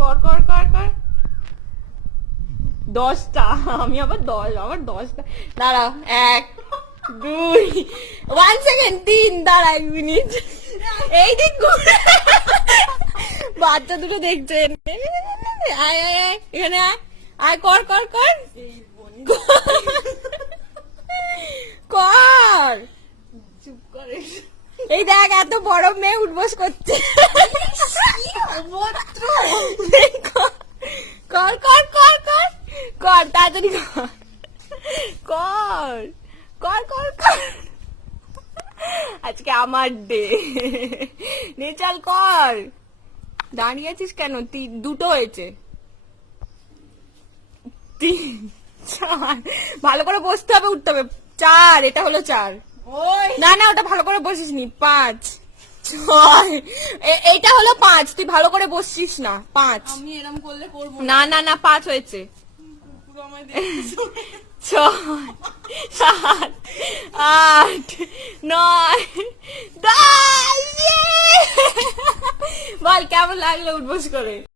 কর কর কর কর 10টা, আমি আবার 10টা। দাঁড়াও, 1 2 1 সেকেন্ড, 3, দাঁড়া 1 মিনিট। এই দিক ঘুরে, বাচ্চা দুটো দেখছে। আয় আয় আয়, এখানে আয়, আয় কর কর কর কর। চুপ করে। এই দেখ, এত বড় মেয়ে উঠবস করছে। কর কর কর কর কর, তাড়াতাড়ি কর কর কর কর কর। আজকে আমার ডে, নে চল কর। দাঁড়িয়ে আছিস কেন? দুটো হয়েছে, 3 4, ভালো করে বসতে হবে, উঠতে হবে। 4, এটা হলো 4। ওই না না, ওটা ভালো করে বসিস নি। 5 6, এইটা হলো 5, তুই ভালো করে বসছিস না। 5, আমি এরম করলে করবো না না না, 5 হয়েছে। পুরো আমায় দেখছো। 6 7 8 9 10। বল কেমন লাগলো উঠবস করে?